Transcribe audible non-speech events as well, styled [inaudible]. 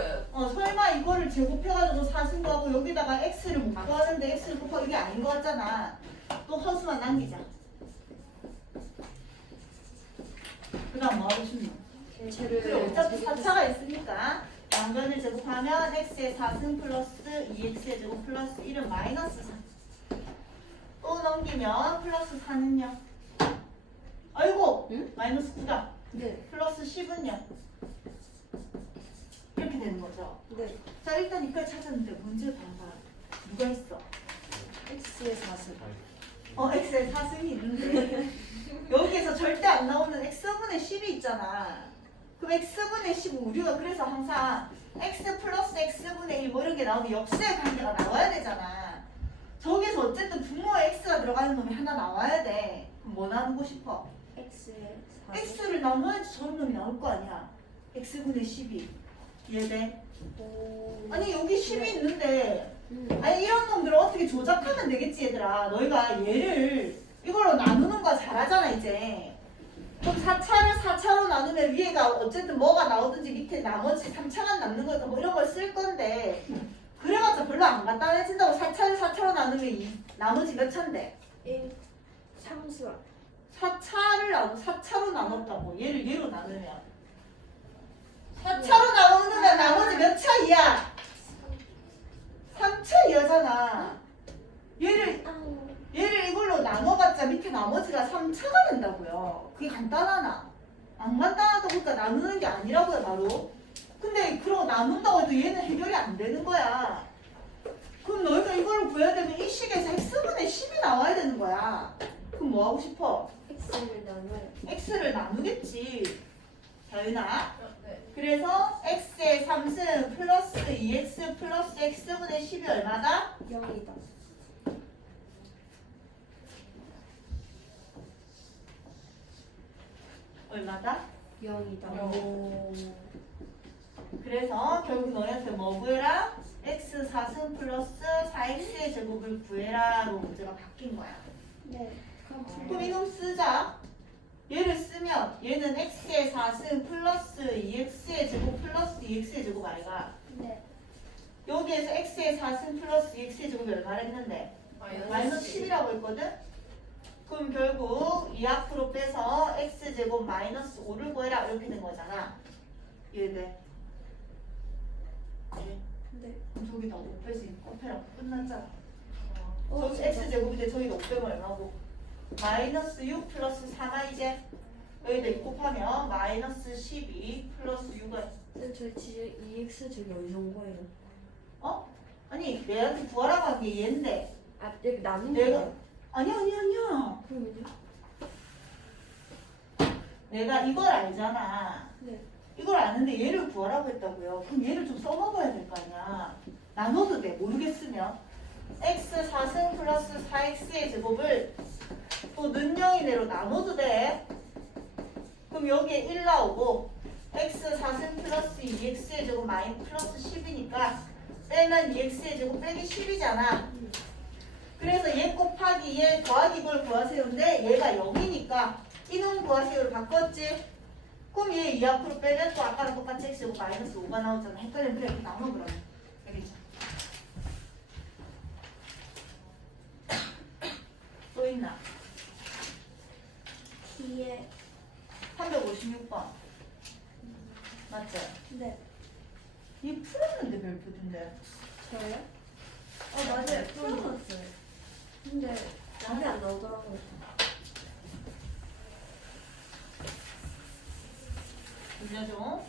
끝. 어 설마 이거를 제곱해가지고 4승 구하고 여기다가 x를 못 구하는데 x를 곱하고 이게 아닌 거 같잖아. 또 허수만 남기자. 그 다음 뭐 하고 싶노? 그래 어차피 4차가 있으니까 양변을 제곱하면 x의 4승 플러스 2x의 제곱 플러스 1은 마이너스 4. 또 넘기면 플러스 4는요? 아이고 응? 마이너스 9다. 네. 플러스 10은요? 네. 자 일단 이까지 찾았는데 문제 봐봐. 누가 있어? X의 4승. 어 x에 4승이 있는데 [laughs] 여기에서 절대 안 나오는 x분의 10이 있잖아. 그럼 x분의 10은 우리가 그래서 항상 x 플러스 x분의 1 뭐 이런 게 나오면 역수의 관계가 나와야 되잖아. 저기서 어쨌든 분모에 x가 들어가는 놈이 하나 나와야 돼. 그럼 뭐 나누고 싶어? X의 4승. x를 나눠야지 저런 놈이 나올 거 아니야. x분의 10이. 이해돼? 오. 아니 여기 10이 있는데 음. 아니 이런 놈들을 어떻게 조작하면 되겠지 얘들아 너희가 얘를 이걸로 나누는 거 잘하잖아 이제 그럼 4차를 4차로 나누면 위에가 어쨌든 뭐가 나오든지 밑에 나머지 3차만 남는 거니까 뭐 이런 걸 쓸 건데 그래봤자 별로 안 간단해진다고 4차를 4차로 나누면 이, 나머지 몇 차인데 1. 상수야. 4차를 나누 4차로 나눴다고 얘를 얘로 나누면 4차로 나누면 나머지 몇 차이 야 3차 이하잖아 얘를. 얘를 이걸로 나눠봤자 밑에 나머지가 3차가 된다고요. 그게 간단하나? 안 간단하다 보니까 나누는 게 아니라고요, 바로. 근데 그러고 나눈다고 해도 얘는 해결이 안 되는 거야. 그럼 너희가 이걸 구해야 되면 이 식에서 x분의 10이 나와야 되는 거야. 그럼 뭐 하고 싶어? X를 나눠요. x를 나누겠지. 자윤아. 네. 그래서 x의 3승 플러스 2x 플러스 x분의 10이 얼마다? 0이다. 얼마다? 0이다. 영. 오. 그래서 결국 너희한테 뭐 구해라? x 4승 플러스 4x의 제곱을 구해라로 문제가 바뀐 거야. 네. 그럼 그럼 이놈 쓰자. 얘를 쓰면 얘는 x의 4승 플러스 2x의 제곱 플러스 2x의 제곱 아이가 네. 여기에서 x의 4승 플러스 2x의 제곱이 얼마나 했는데? 마이너스 10이라고 했거든? 그럼 결국 이 앞으로 빼서 x제곱 마이너스 5를 구해라 이렇게 된 거잖아. 이해돼? 네. 네. 그럼 저기 다 5 빼지. 빼라. 끝났잖아. 어, 저기 진짜. x제곱인데 저기다 5 빼면 얼마고? 마이너스 6 플러스 4가 이제 여기다 2 곱하면 마이너스 12 플러스 6은 근데 저희 진짜 EX 저기 어디서 온 거예요? 어? 아니 얘한테 구하라고 한게 얘인데 아, 여기 나눈 내가? 아니야 아니야 아니야 그러면요? 내가 이걸 알잖아 네. 이걸 아는데 얘를 구하라고 했다고요 그럼 얘를 좀 써먹어야 될 거 아니야 나눠도 돼 모르겠으면 x 4승 플러스 4x의 제곱을 또 는영이대로 나눠도 돼 그럼 여기에 1 나오고 x 4승 플러스 2x의 제곱 마이 플러스 10이니까 빼면 2x의 제곱 빼기 10이잖아 그래서 얘 곱하기 얘 더하기 걸 구하세요인데 얘가 0이니까 이놈 구하세요를 바꿨지 그럼 얘이 앞으로 빼면 또 아까랑 똑같이 x제곱 마이너스 5가 나오잖아 헷갈리면 그래 이렇게 나눠 그러면 알겠죠? [coughs] 또 있나? T에 356번 맞죠? 네. 이 풀었는데 별표인데 저요? 어 맞아요. 풀어놨어요. 근데 답이 안 나오더라고요. 들려줘